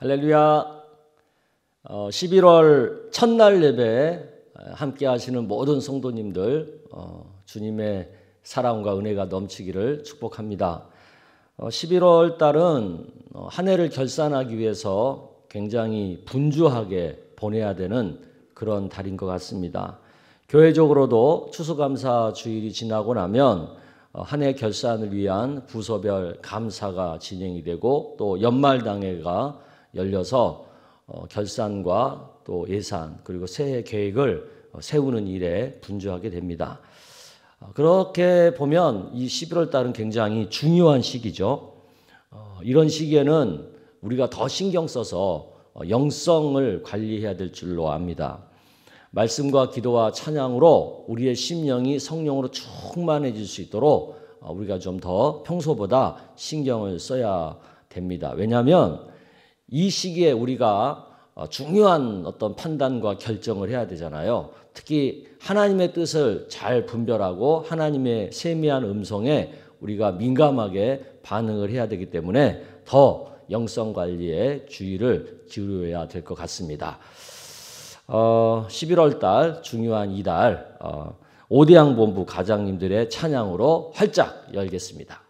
할렐루야. 11월 첫날 예배에 함께 하시는 모든 성도님들 주님의 사랑과 은혜가 넘치기를 축복합니다. 11월 달은 한 해를 결산하기 위해서 굉장히 분주하게 보내야 되는 그런 달인 것 같습니다. 교회적으로도 추수감사 주일이 지나고 나면 한 해 결산을 위한 부서별 감사가 진행이 되고 또 연말당회가 열려서 결산과 또 예산 그리고 새해 계획을 세우는 일에 분주하게 됩니다. 그렇게 보면 이 11월 달은 굉장히 중요한 시기죠. 이런 시기에는 우리가 더 신경 써서 영성을 관리해야 될 줄로 압니다. 말씀과 기도와 찬양으로 우리의 심령이 성령으로 충만해질 수 있도록 우리가 좀 더 평소보다 신경을 써야 됩니다. 왜냐하면 이 시기에 우리가 중요한 어떤 판단과 결정을 해야 되잖아요. 특히 하나님의 뜻을 잘 분별하고 하나님의 세미한 음성에 우리가 민감하게 반응을 해야 되기 때문에 더 영성 관리에 주의를 기울여야 될 것 같습니다. 11월 달 중요한 이달 오대양 본부 가장님들의 찬양으로 활짝 열겠습니다.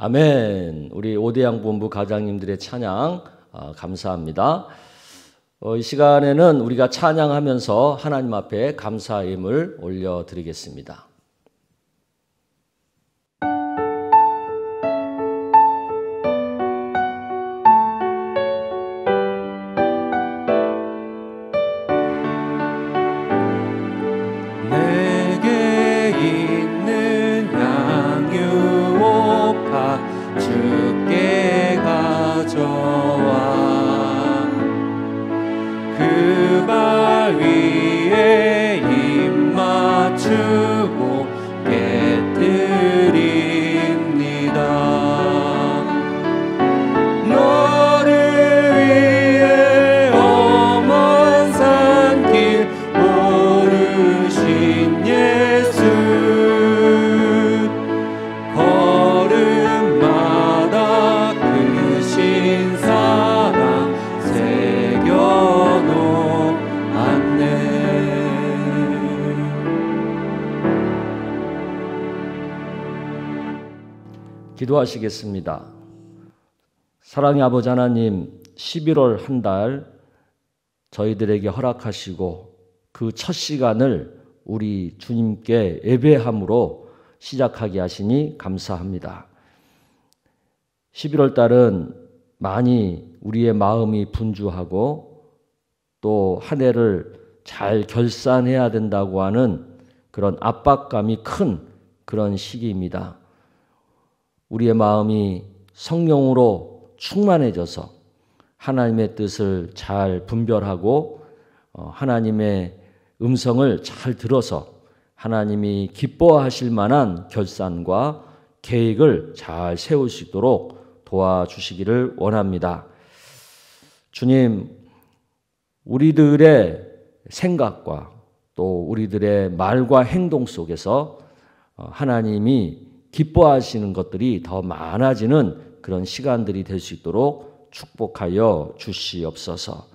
아멘. 우리 오대양 본부 가장님들의 찬양 감사합니다. 이 시간에는 우리가 찬양하면서 하나님 앞에 감사 예물 올려드리겠습니다. 주고 깨뜨립니다. 너를 위해 엄한 산길 오르신 예수, 걸음마다 크신 사랑 새겨놓았네. 기도하시겠습니다. 사랑의 아버지 하나님, 11월 한 달 저희들에게 허락하시고 그 첫 시간을 우리 주님께 예배함으로 시작하게 하시니 감사합니다. 11월 달은 많이 우리의 마음이 분주하고 또 한 해를 잘 결산해야 된다고 하는 그런 압박감이 큰 그런 시기입니다. 우리의 마음이 성령으로 충만해져서 하나님의 뜻을 잘 분별하고 하나님의 음성을 잘 들어서 하나님이 기뻐하실 만한 결산과 계획을 잘 세울 수 있도록 도와주시기를 원합니다. 주님, 우리들의 생각과 또 우리들의 말과 행동 속에서 하나님이 기뻐하시는 것들이 더 많아지는 그런 시간들이 될 수 있도록 축복하여 주시옵소서.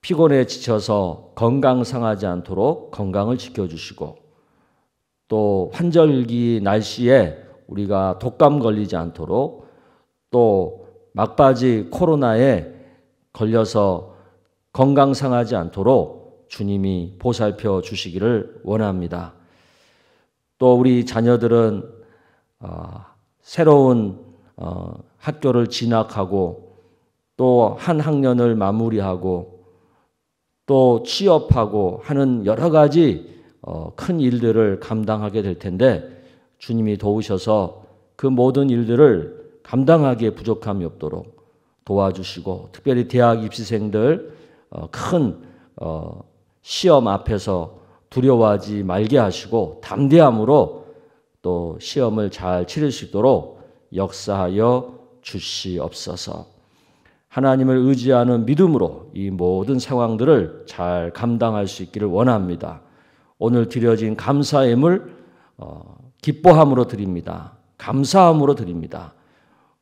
피곤에 지쳐서 건강 상하지 않도록 건강을 지켜주시고 또 환절기 날씨에 우리가 독감 걸리지 않도록 또 막바지 코로나에 걸려서 건강 상하지 않도록 주님이 보살펴 주시기를 원합니다. 또 우리 자녀들은 새로운 학교를 진학하고 또 한 학년을 마무리하고 또 취업하고 하는 여러 가지 큰 일들을 감당하게 될 텐데 주님이 도우셔서 그 모든 일들을 감당하기에 부족함이 없도록 도와주시고 특별히 대학 입시생들 큰 시험 앞에서 두려워하지 말게 하시고 담대함으로 또 시험을 잘 치를 수 있도록 역사하여 주시옵소서. 하나님을 의지하는 믿음으로 이 모든 상황들을 잘 감당할 수 있기를 원합니다. 오늘 드려진 감사 예물 기뻐함으로 드립니다. 감사함으로 드립니다.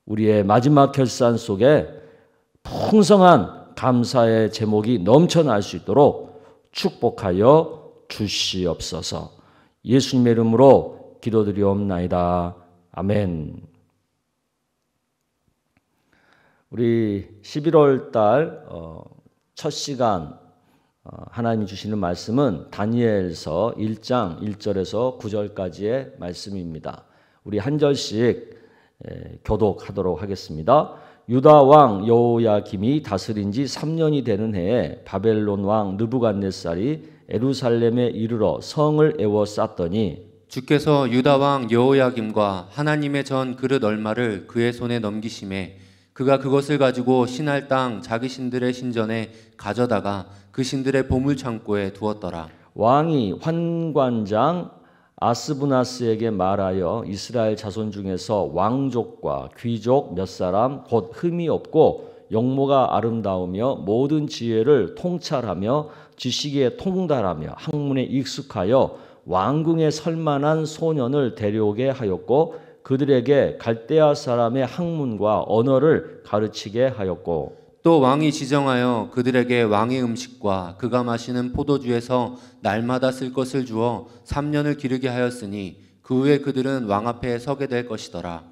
우리의 마지막 결산 속에 풍성한 감사의 제목이 넘쳐날 수 있도록 축복하여 주시옵소서. 예수님의 이름으로 기도드리옵나이다. 아멘. 우리 11월 달 첫 시간 하나님이 주시는 말씀은 다니엘서 1장 1절에서 9절까지의 말씀입니다. 우리 한 절씩 교독하도록 하겠습니다. 유다 왕 여호야김이 다스린 지 3년이 되는 해에 바벨론 왕 느부갓네살이 예루살렘에 이르러 성을 에워쌌더니 주께서 유다 왕 여호야김과 하나님의 전 그릇 얼마를 그의 손에 넘기심에 그가 그것을 가지고 신할 땅 자기 신들의 신전에 가져다가 그 신들의 보물 창고에 두었더라. 왕이 환관장 아스부나스에게 말하여 이스라엘 자손 중에서 왕족과 귀족 몇 사람 곧 흠이 없고 용모가 아름다우며 모든 지혜를 통찰하며 지식에 통달하며 학문에 익숙하여 왕궁에 설만한 소년을 데려오게 하였고 그들에게 갈대아 사람의 학문과 언어를 가르치게 하였고 또 왕이 지정하여 그들에게 왕의 음식과 그가 마시는 포도주에서 날마다 쓸 것을 주어 3년을 기르게 하였으니 그 후에 그들은 왕 앞에 서게 될 것이더라.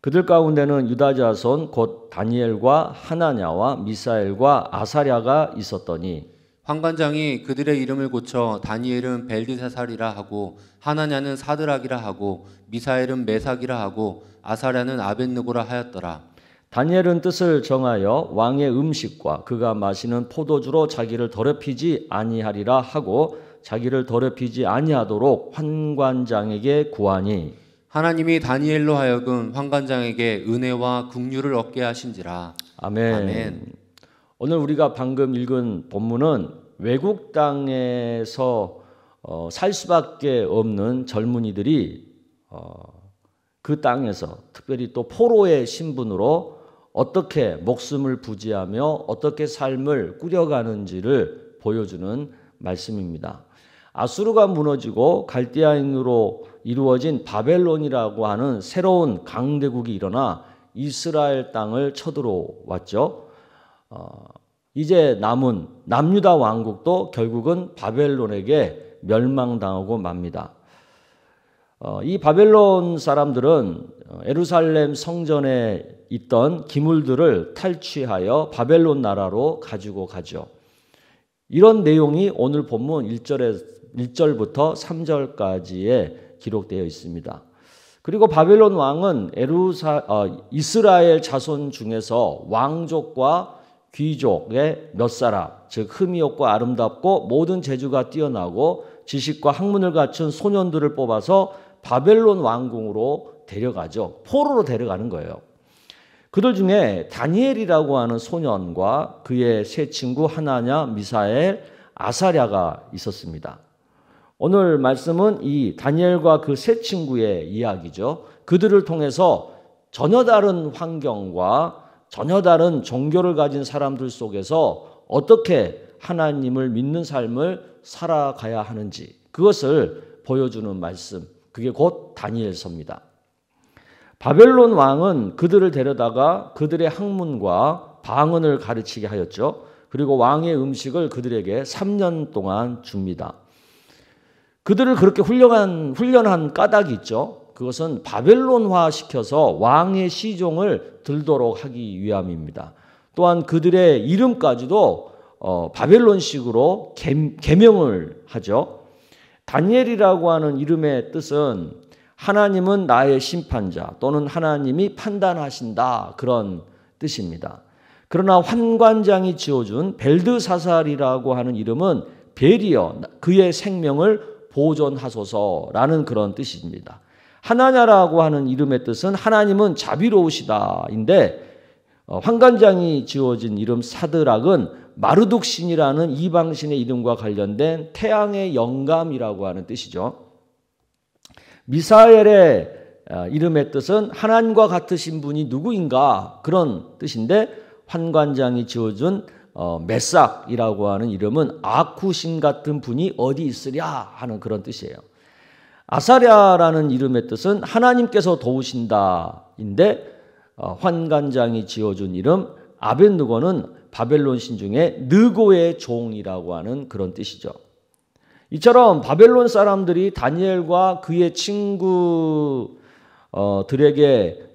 그들 가운데는 유다 자손 곧 다니엘과 하나냐와 미사엘과 아사랴가 있었더니 환관장이 그들의 이름을 고쳐 다니엘은 벨드사살이라 하고 하나냐는 사드락이라 하고 미사엘은 메삭이라 하고 아사랴는 아벳느고라 하였더라. 다니엘은 뜻을 정하여 왕의 음식과 그가 마시는 포도주로 자기를 더럽히지 아니하리라 하고 자기를 더럽히지 아니하도록 환관장에게 구하니 하나님이 다니엘로 하여금 환관장에게 은혜와 긍휼을 얻게 하신지라. 아멘. 아멘. 오늘 우리가 방금 읽은 본문은 외국 땅에서 살 수밖에 없는 젊은이들이 그 땅에서 특별히 또 포로의 신분으로 어떻게 목숨을 부지하며 어떻게 삶을 꾸려가는지를 보여주는 말씀입니다. 아수르가 무너지고 갈대아인으로 이루어진 바벨론이라고 하는 새로운 강대국이 일어나 이스라엘 땅을 쳐들어왔죠. 이제 남은 남유다 왕국도 결국은 바벨론에게 멸망당하고 맙니다. 이 바벨론 사람들은 예루살렘 성전에 있던 기물들을 탈취하여 바벨론 나라로 가지고 가죠. 이런 내용이 오늘 본문 1절부터 3절까지에 기록되어 있습니다. 그리고 바벨론 왕은 이스라엘 자손 중에서 왕족과 귀족의 몇 사람, 즉 흠이 없고 아름답고 모든 재주가 뛰어나고 지식과 학문을 갖춘 소년들을 뽑아서 바벨론 왕궁으로 데려가죠. 포로로 데려가는 거예요. 그들 중에 다니엘이라고 하는 소년과 그의 세 친구 하나냐, 미사엘, 아사랴가 있었습니다. 오늘 말씀은 이 다니엘과 그 세 친구의 이야기죠. 그들을 통해서 전혀 다른 환경과 전혀 다른 종교를 가진 사람들 속에서 어떻게 하나님을 믿는 삶을 살아가야 하는지 그것을 보여주는 말씀, 그게 곧 다니엘서입니다. 바벨론 왕은 그들을 데려다가 그들의 학문과 방언을 가르치게 하였죠. 그리고 왕의 음식을 그들에게 3년 동안 줍니다. 그들을 그렇게 훈련한 까닭이 있죠. 그것은 바벨론화 시켜서 왕의 시종을 들도록 하기 위함입니다. 또한 그들의 이름까지도 바벨론식으로 개명을 하죠. 다니엘이라고 하는 이름의 뜻은 하나님은 나의 심판자 또는 하나님이 판단하신다 그런 뜻입니다. 그러나 환관장이 지어준 벨드사살이라고 하는 이름은 벨이여 그의 생명을 보존하소서라는 그런 뜻입니다. 하나냐라고 하는 이름의 뜻은 하나님은 자비로우시다인데 환관장이 지어진 이름 사드락은 마르둑 신이라는 이방신의 이름과 관련된 태양의 영감이라고 하는 뜻이죠. 미사엘의 이름의 뜻은 하나님과 같으신 분이 누구인가 그런 뜻인데 환관장이 지어준 메삭이라고 하는 이름은 아쿠신 같은 분이 어디 있으랴 하는 그런 뜻이에요. 아사랴라는 이름의 뜻은 하나님께서 도우신다인데 환관장이 지어준 이름 아벳느고는 바벨론 신 중에 느고의 종이라고 하는 그런 뜻이죠. 이처럼 바벨론 사람들이 다니엘과 그의 친구들에게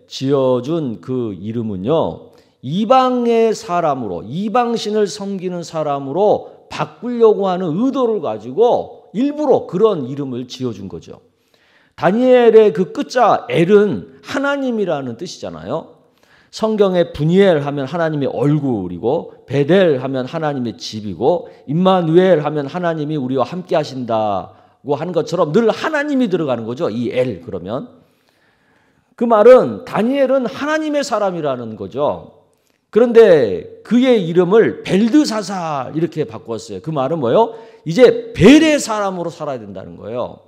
지어준 그 이름은요, 이방의 사람으로, 이방신을 섬기는 사람으로 바꾸려고 하는 의도를 가지고 일부러 그런 이름을 지어준 거죠. 다니엘의 그 끝자 엘은 하나님이라는 뜻이잖아요. 성경에 분이엘 하면 하나님의 얼굴이고 베델 하면 하나님의 집이고 임마누엘 하면 하나님이 우리와 함께 하신다고 하는 것처럼 늘 하나님이 들어가는 거죠. 이 엘 그러면. 그 말은 다니엘은 하나님의 사람이라는 거죠. 그런데 그의 이름을 벨드사살 이렇게 바꿨어요. 그 말은 뭐예요? 이제 벨의 사람으로 살아야 된다는 거예요.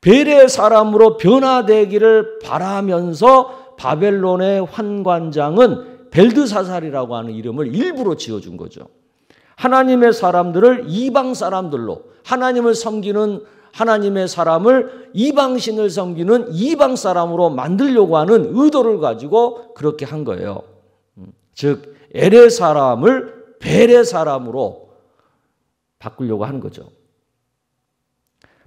벨의 사람으로 변화되기를 바라면서 바벨론의 환관장은 벨드사살이라고 하는 이름을 일부러 지어준 거죠. 하나님의 사람들을 이방 사람들로 하나님을 섬기는 하나님의 사람을 이방신을 섬기는 이방 사람으로 만들려고 하는 의도를 가지고 그렇게 한 거예요. 즉 엘의 사람을 벨의 사람으로 바꾸려고 하는 거죠.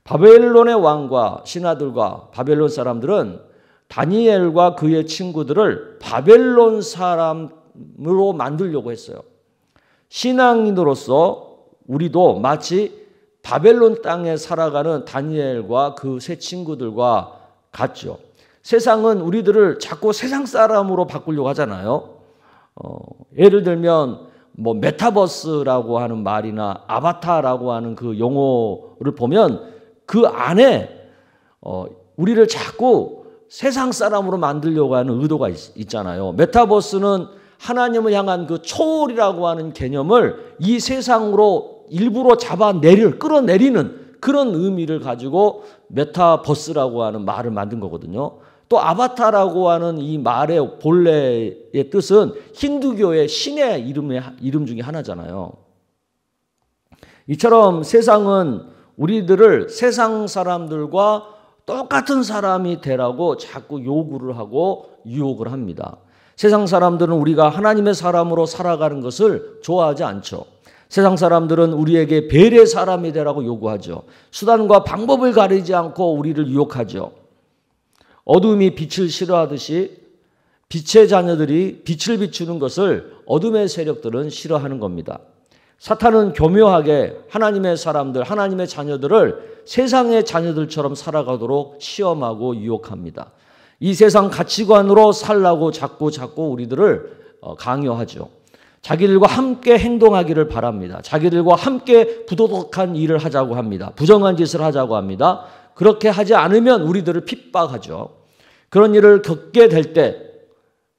바벨론의 왕과 신하들과 바벨론 사람들은 다니엘과 그의 친구들을 바벨론 사람으로 만들려고 했어요. 신앙인으로서 우리도 마치 바벨론 땅에 살아가는 다니엘과 그 세 친구들과 같죠. 세상은 우리들을 자꾸 세상 사람으로 바꾸려고 하잖아요. 예를 들면 뭐 메타버스라고 하는 말이나 아바타라고 하는 그 용어를 보면 그 안에 우리를 자꾸 세상 사람으로 만들려고 하는 의도가 있잖아요. 메타버스는 하나님을 향한 그 초월이라고 하는 개념을 이 세상으로 일부러 끌어내리는 그런 의미를 가지고 메타버스라고 하는 말을 만든 거거든요. 또 아바타라고 하는 이 말의 본래의 뜻은 힌두교의 신의 이름 중에 하나잖아요. 이처럼 세상은 우리들을 세상 사람들과 똑같은 사람이 되라고 자꾸 요구를 하고 유혹을 합니다. 세상 사람들은 우리가 하나님의 사람으로 살아가는 것을 좋아하지 않죠. 세상 사람들은 우리에게 벨의 사람이 되라고 요구하죠. 수단과 방법을 가리지 않고 우리를 유혹하죠. 어둠이 빛을 싫어하듯이 빛의 자녀들이 빛을 비추는 것을 어둠의 세력들은 싫어하는 겁니다. 사탄은 교묘하게 하나님의 사람들, 하나님의 자녀들을 세상의 자녀들처럼 살아가도록 시험하고 유혹합니다. 이 세상 가치관으로 살라고 자꾸 우리들을 강요하죠. 자기들과 함께 행동하기를 바랍니다. 자기들과 함께 부도덕한 일을 하자고 합니다. 부정한 짓을 하자고 합니다. 그렇게 하지 않으면 우리들을 핍박하죠. 그런 일을 겪게 될 때,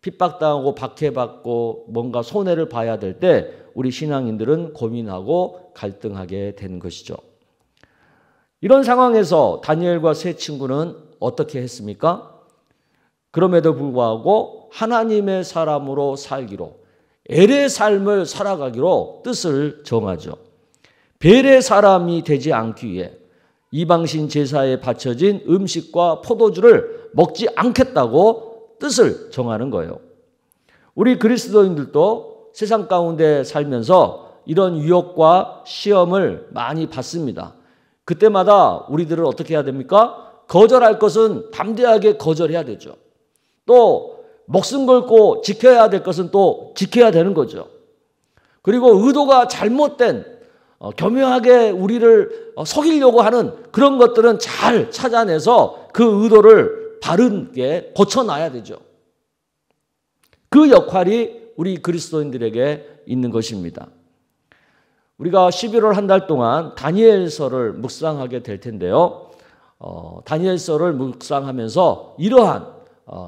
핍박당하고 박해받고 뭔가 손해를 봐야 될 때 우리 신앙인들은 고민하고 갈등하게 되는 것이죠. 이런 상황에서 다니엘과 세 친구는 어떻게 했습니까? 그럼에도 불구하고 하나님의 사람으로 살기로, 엘의 삶을 살아가기로 뜻을 정하죠. 벨의 사람이 되지 않기 위해 이방신 제사에 바쳐진 음식과 포도주를 먹지 않겠다고 뜻을 정하는 거예요. 우리 그리스도인들도 세상 가운데 살면서 이런 유혹과 시험을 많이 받습니다. 그때마다 우리들은 어떻게 해야 됩니까? 거절할 것은 담대하게 거절해야 되죠. 또 목숨 걸고 지켜야 될 것은 또 지켜야 되는 거죠. 그리고 의도가 잘못된 교묘하게 우리를 속이려고 하는 그런 것들은 잘 찾아내서 그 의도를 바르게 고쳐놔야 되죠. 그 역할이 우리 그리스도인들에게 있는 것입니다. 우리가 11월 한 달 동안 다니엘서를 묵상하게 될 텐데요. 다니엘서를 묵상하면서 이러한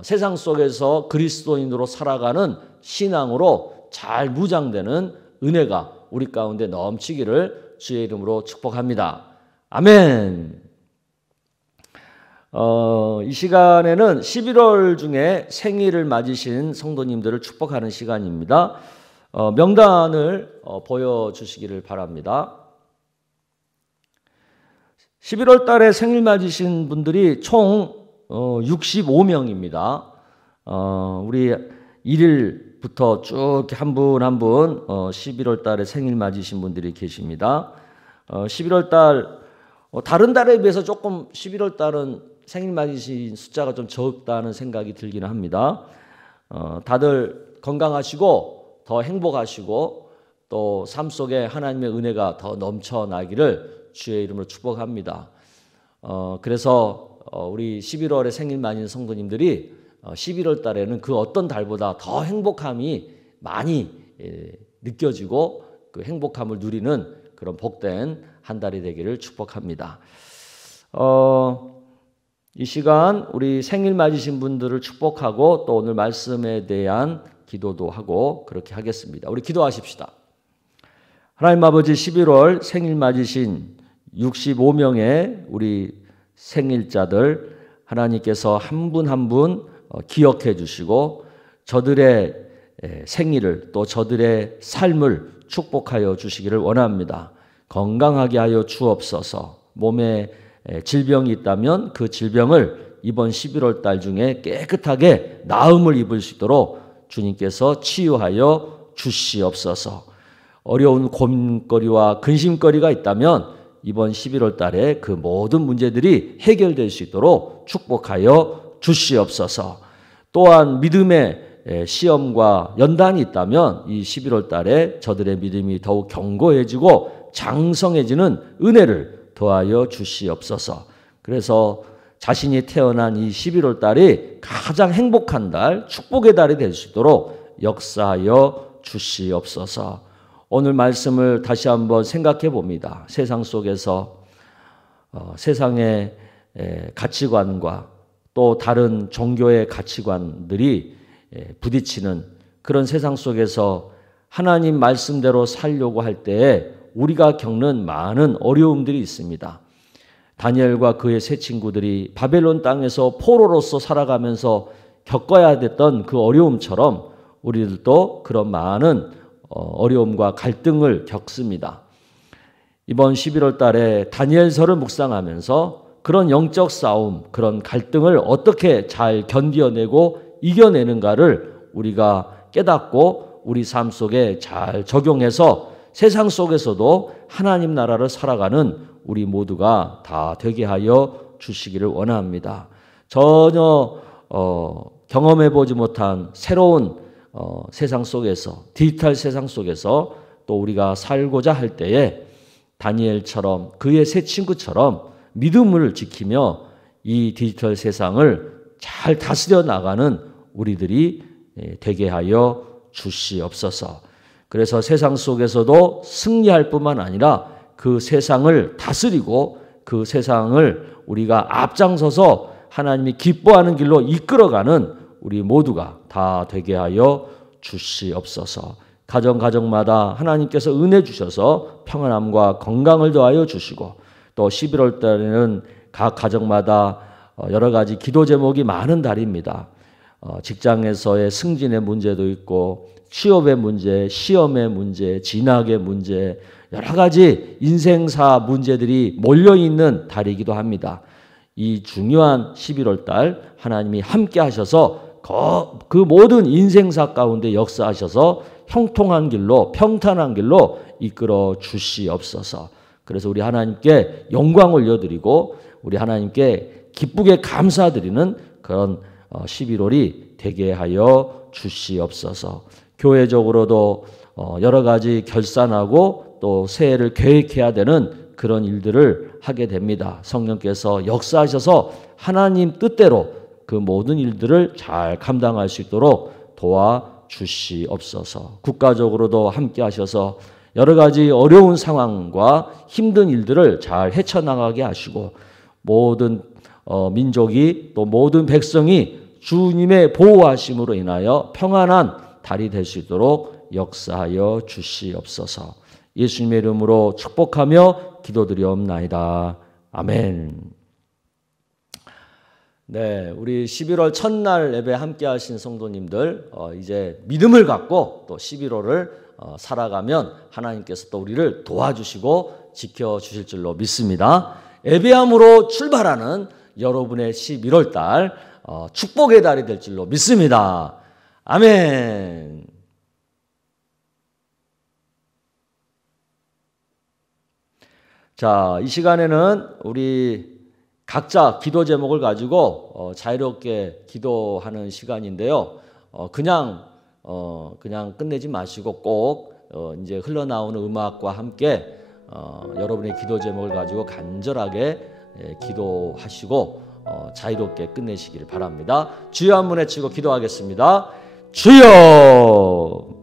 세상 속에서 그리스도인으로 살아가는 신앙으로 잘 무장되는 은혜가 우리 가운데 넘치기를 주의 이름으로 축복합니다. 아멘. 이 시간에는 11월 중에 생일을 맞으신 성도님들을 축복하는 시간입니다. 명단을 보여주시기를 바랍니다. 11월 달에 생일 맞으신 분들이 총 65명입니다. 우리 1일부터 쭉 한 분 한 분 11월 달에 생일 맞으신 분들이 계십니다. 11월 달 다른 달에 비해서 조금 11월 달은 생일 맞으신 숫자가 좀 적다는 생각이 들기는 합니다. 다들 건강하시고 더 행복하시고 또 삶 속에 하나님의 은혜가 더 넘쳐나기를 주의 이름으로 축복합니다. 그래서 우리 11월에 생일 맞은 성도님들이 11월 달에는 그 어떤 달보다 더 행복함이 많이 느껴지고 그 행복함을 누리는 그런 복된 한 달이 되기를 축복합니다. 이 시간 우리 생일 맞으신 분들을 축복하고 또 오늘 말씀에 대한 기도도 하고 그렇게 하겠습니다. 우리 기도하십시다. 하나님 아버지, 11월 생일 맞으신 65명의 우리 생일자들 하나님께서 한 분 한 분 기억해 주시고 저들의 생일을 또 저들의 삶을 축복하여 주시기를 원합니다. 건강하게 하여 주옵소서. 몸에 질병이 있다면 그 질병을 이번 11월 달 중에 깨끗하게 나음을 입을 수 있도록 주님께서 치유하여 주시옵소서. 어려운 고민거리와 근심거리가 있다면 이번 11월 달에 그 모든 문제들이 해결될 수 있도록 축복하여 주시옵소서. 또한 믿음의 시험과 연단이 있다면 이 11월 달에 저들의 믿음이 더욱 견고해지고 장성해지는 은혜를 더하여 주시옵소서. 그래서 자신이 태어난 이 11월 달이 가장 행복한 달, 축복의 달이 될 수 있도록 역사하여 주시옵소서. 오늘 말씀을 다시 한번 생각해 봅니다. 세상 속에서 세상의 가치관과 또 다른 종교의 가치관들이 부딪히는 그런 세상 속에서 하나님 말씀대로 살려고 할 때에 우리가 겪는 많은 어려움들이 있습니다. 다니엘과 그의 세 친구들이 바벨론 땅에서 포로로서 살아가면서 겪어야 됐던 그 어려움처럼 우리들도 그런 많은 어려움과 갈등을 겪습니다. 이번 11월 달에 다니엘서를 묵상하면서 그런 영적 싸움, 그런 갈등을 어떻게 잘 견뎌내고 이겨내는가를 우리가 깨닫고 우리 삶 속에 잘 적용해서 세상 속에서도 하나님 나라를 살아가는 우리 모두가 다 되게 하여 주시기를 원합니다. 전혀 경험해보지 못한 새로운 세상 속에서, 디지털 세상 속에서 또 우리가 살고자 할 때에 다니엘처럼 그의 세 친구처럼 믿음을 지키며 이 디지털 세상을 잘 다스려 나가는 우리들이 되게 하여 주시옵소서. 그래서 세상 속에서도 승리할 뿐만 아니라 그 세상을 다스리고 그 세상을 우리가 앞장서서 하나님이 기뻐하는 길로 이끌어가는 우리 모두가 다 되게 하여 주시옵소서. 가정마다 하나님께서 은혜 주셔서 평안함과 건강을 더하여 주시고 또 11월 달에는 각 가정마다 여러 가지 기도 제목이 많은 달입니다. 직장에서의 승진의 문제도 있고 취업의 문제, 시험의 문제, 진학의 문제, 여러 가지 인생사 문제들이 몰려있는 달이기도 합니다. 이 중요한 11월 달 하나님이 함께 하셔서 그 모든 인생사 가운데 역사하셔서 형통한 길로, 평탄한 길로 이끌어 주시옵소서. 그래서 우리 하나님께 영광 올려드리고 우리 하나님께 기쁘게 감사드리는 그런 11월이 되게 하여 주시옵소서. 교회적으로도 여러 가지 결산하고 또 새해를 계획해야 되는 그런 일들을 하게 됩니다. 성령께서 역사하셔서 하나님 뜻대로 그 모든 일들을 잘 감당할 수 있도록 도와주시옵소서. 국가적으로도 함께 하셔서 여러 가지 어려운 상황과 힘든 일들을 잘 헤쳐나가게 하시고 모든 민족이 또 모든 백성이 주님의 보호하심으로 인하여 평안한 달이 될 수 있도록 역사하여 주시옵소서. 예수님의 이름으로 축복하며 기도드리옵나이다. 아멘. 네, 우리 11월 첫날 예배 함께 하신 성도님들 이제 믿음을 갖고 또 11월을 살아가면 하나님께서 또 우리를 도와주시고 지켜주실 줄로 믿습니다. 예배함으로 출발하는 여러분의 11월 달 축복의 달이 될 줄로 믿습니다. 아멘. 자, 이 시간에는 우리 각자 기도 제목을 가지고 자유롭게 기도하는 시간인데요. 그냥 끝내지 마시고 꼭 이제 흘러나오는 음악과 함께 여러분의 기도 제목을 가지고 간절하게 기도하시고 자유롭게 끝내시기를 바랍니다. 주여 한 번 외치고 기도하겠습니다. 주여!